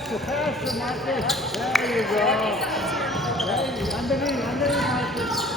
Faster, Marcus. There you go. Underneath, Marcus.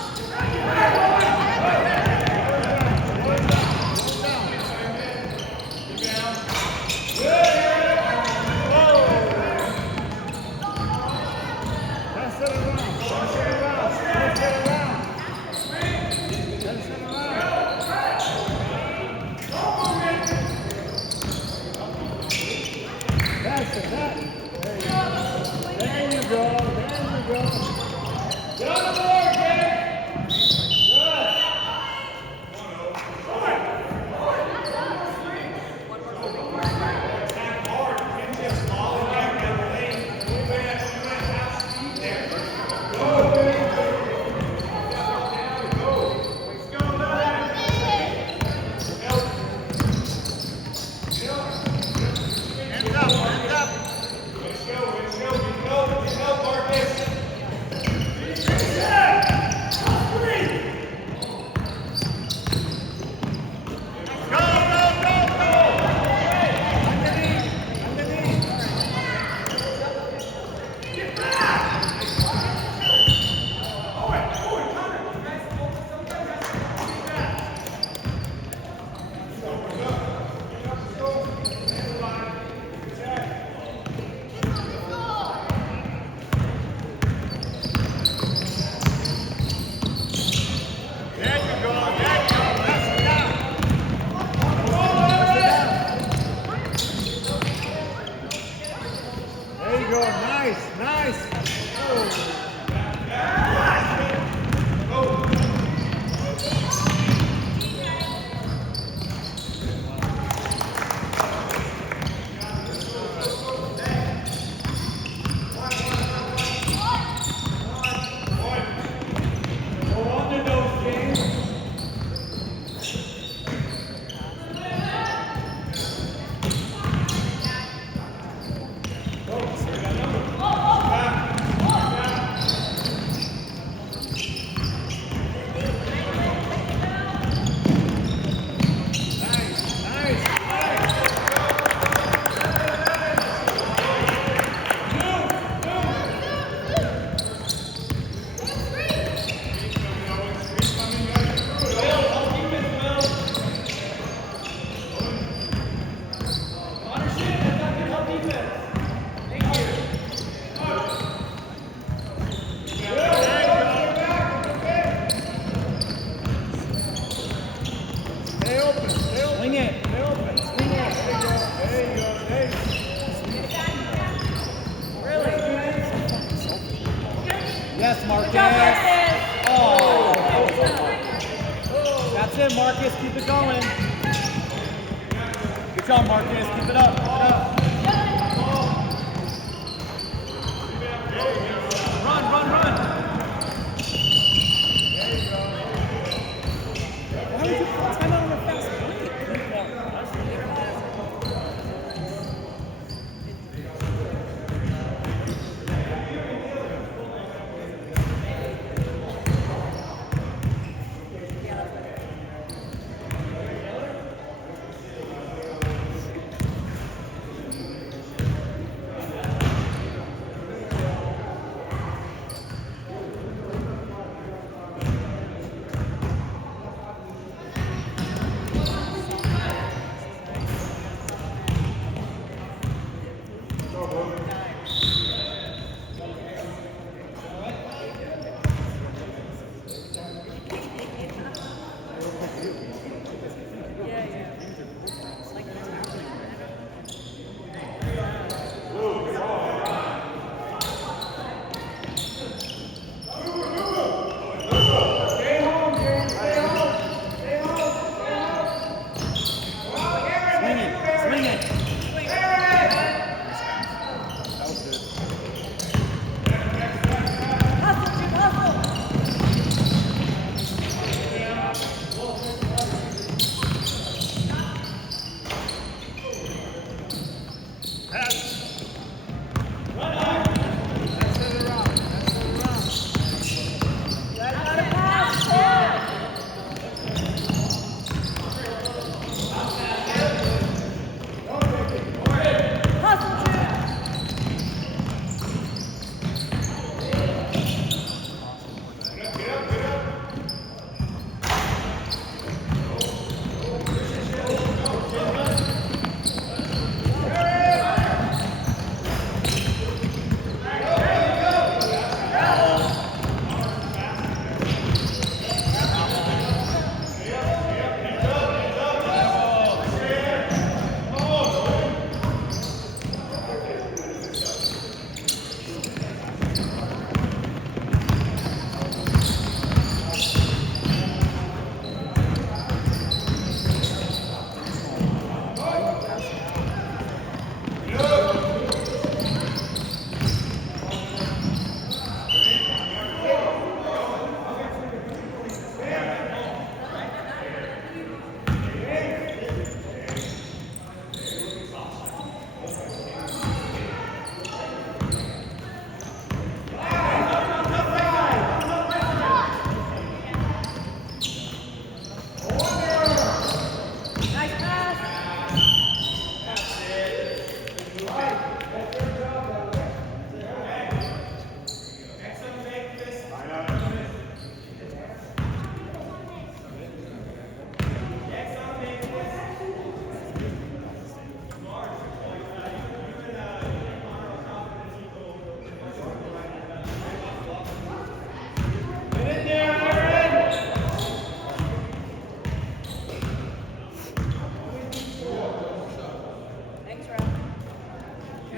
Yes, Marcus. Oh. That's it, Marcus. Keep it going. Good job, Marcus. Keep it up. Keep it up. Run, run, run. Why would you put time out on the fast break?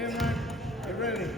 Okay, man. Get ready.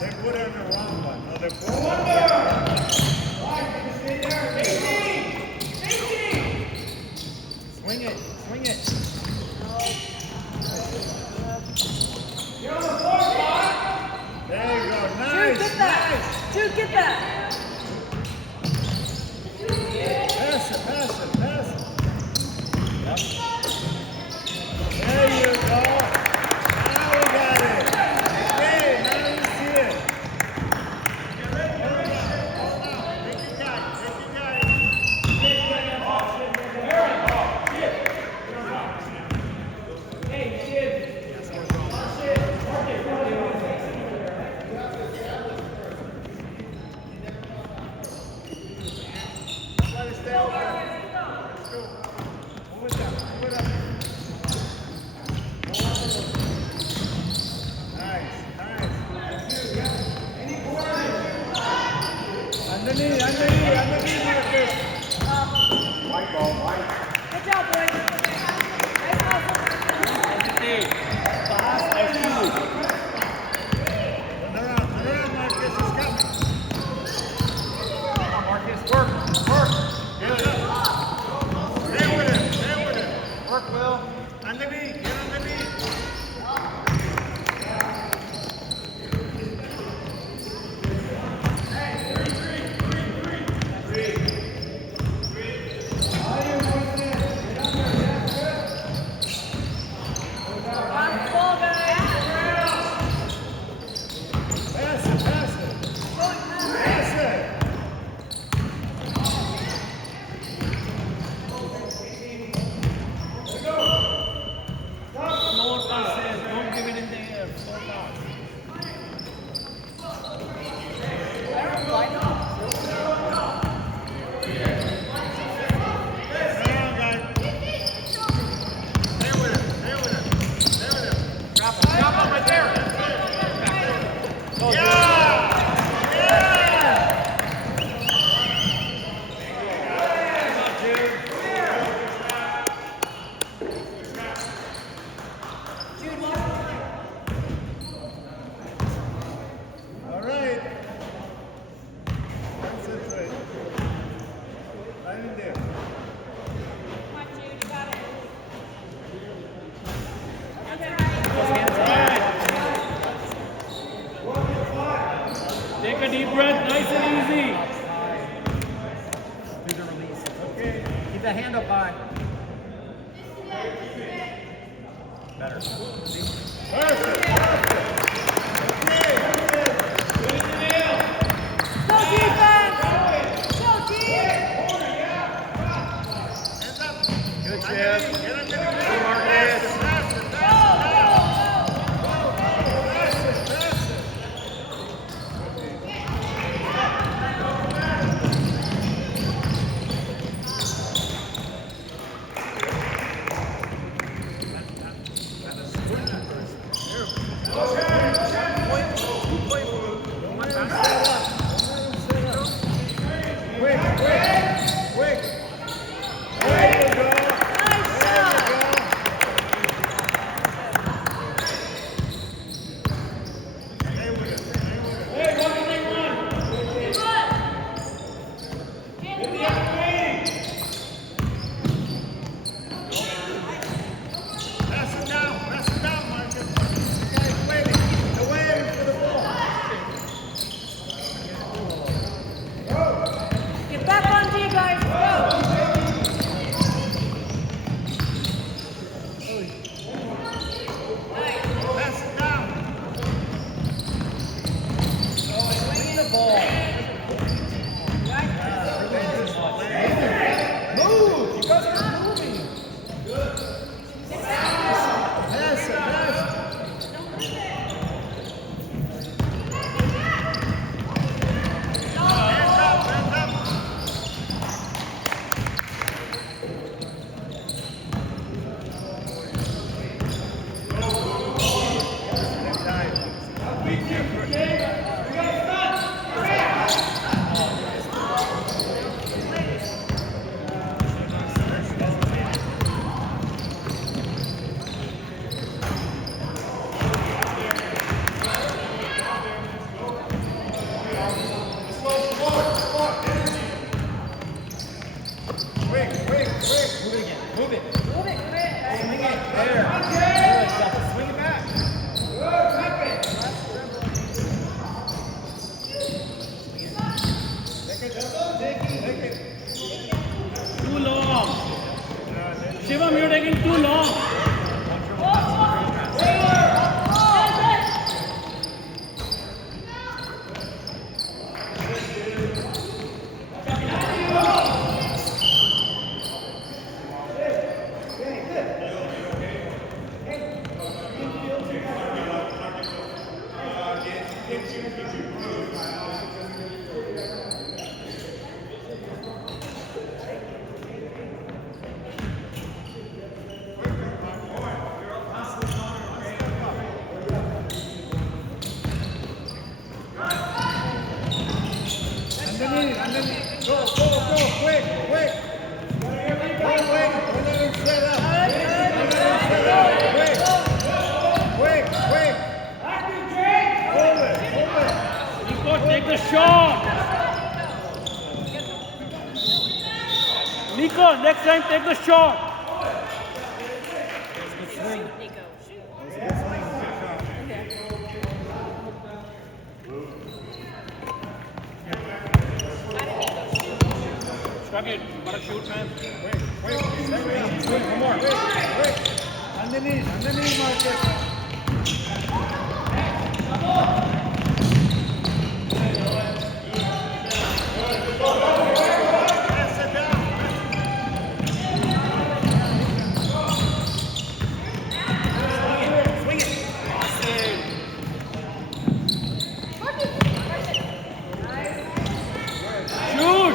They put her in the wrong one. No, they put Swing it. Swing it. There you go. Nice. Jude, get that. Nice. Jude, get that. Pass it. Pass it. Pass it. There you go. Now we got it. Okay, now you see it. Hold on. Take your guy. Take your guy. Let it stay open. Let's go. Move it down. Move it up. Nice. Nice. Underneath. Underneath, Marcus. White ball. White. Good job, boys. Nice hustle. Turn around, Marcus. He's coming. Come on, Marcus. Work. Work. Good. Stay with him. Stay with him. Work, Will. Underneath. Get underneath. Pass the ball, guys. Pass it. Pass it. Pass it. No one says, don't give it in there. So fast. Turn around, guys. Stay with him. Stay with him. Stay with him. Drop him right there. Go, Jude. Yeah! Come on, Jude. All right. Concentrate. Right in there. Take a deep breath, nice and easy. Do the release. Okay. Keep the hand up high. Better. Perfect. Okay. Go defense. Go deep. Hands up. Good, Chip. Get underneath. Marcus. Pass it. Pass it. Pass it. Pass it. There. quick, quick. Wait, let him set up. Quick. Hold it. Nico, take the shot. Nico, next time take the shot. Good swing. Nico, shoot. That was a good swing. Struggle, you gotta shoot, man. Wait. One more. Wait. Underneath, Marcus. Shoot!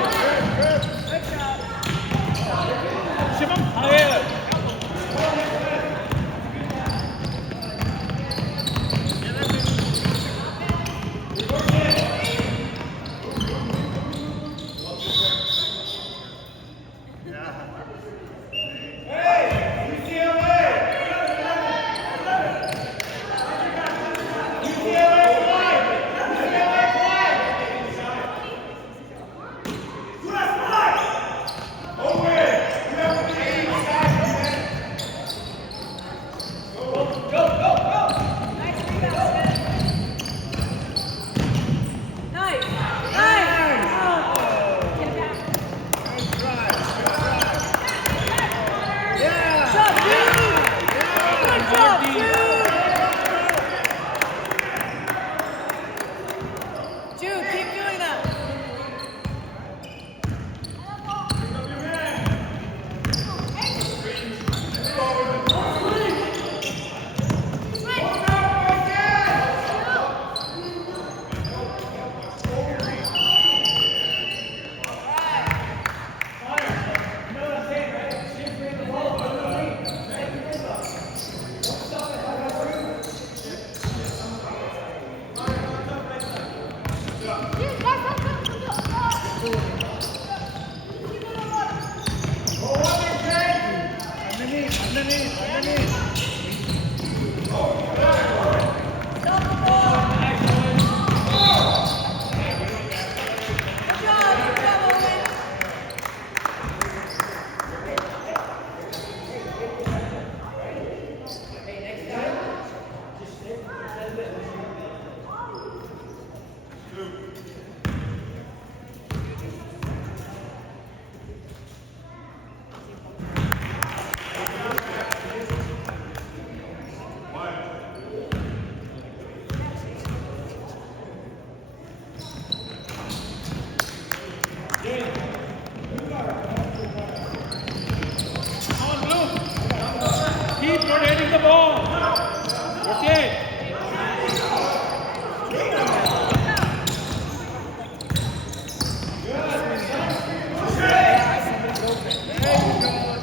Shivam, higher. Nice. Yeah. Good job, Jude. Jude, keep doing that. Underneath. Keep rotating the ball. Rotate.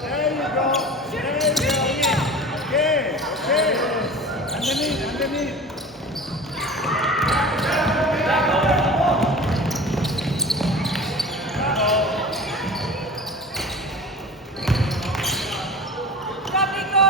There you go. Okay. Underneath. Stop, Nico.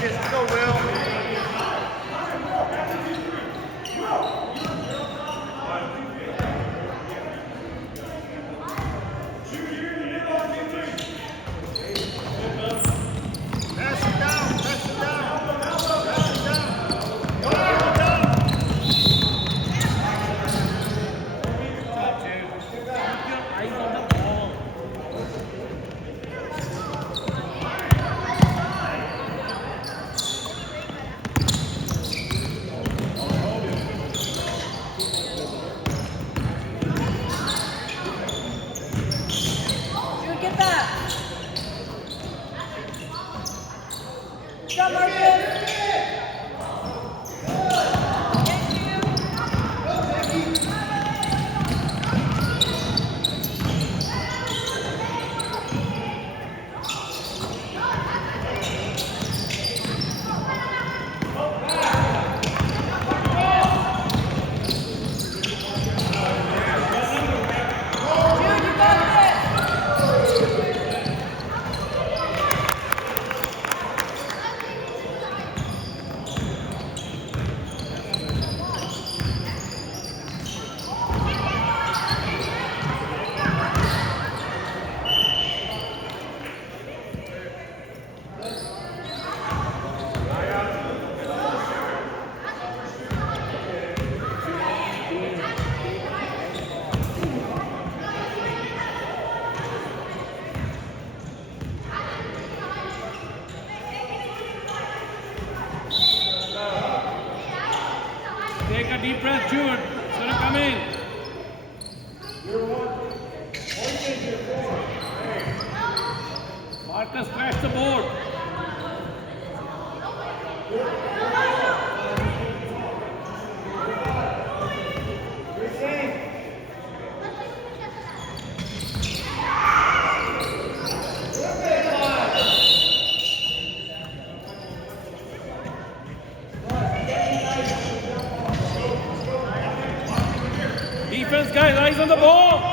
Marcus. Go, Will. Pass it down. Pass it down. Pass it down. Go, get it down. Eyes on the ball. Jude, get that. Stop, Marcus. Jude, you got this. Take a deep breath, Jude. It's gonna come in. Marcus, crash the board. Defense, guys, eyes on the ball.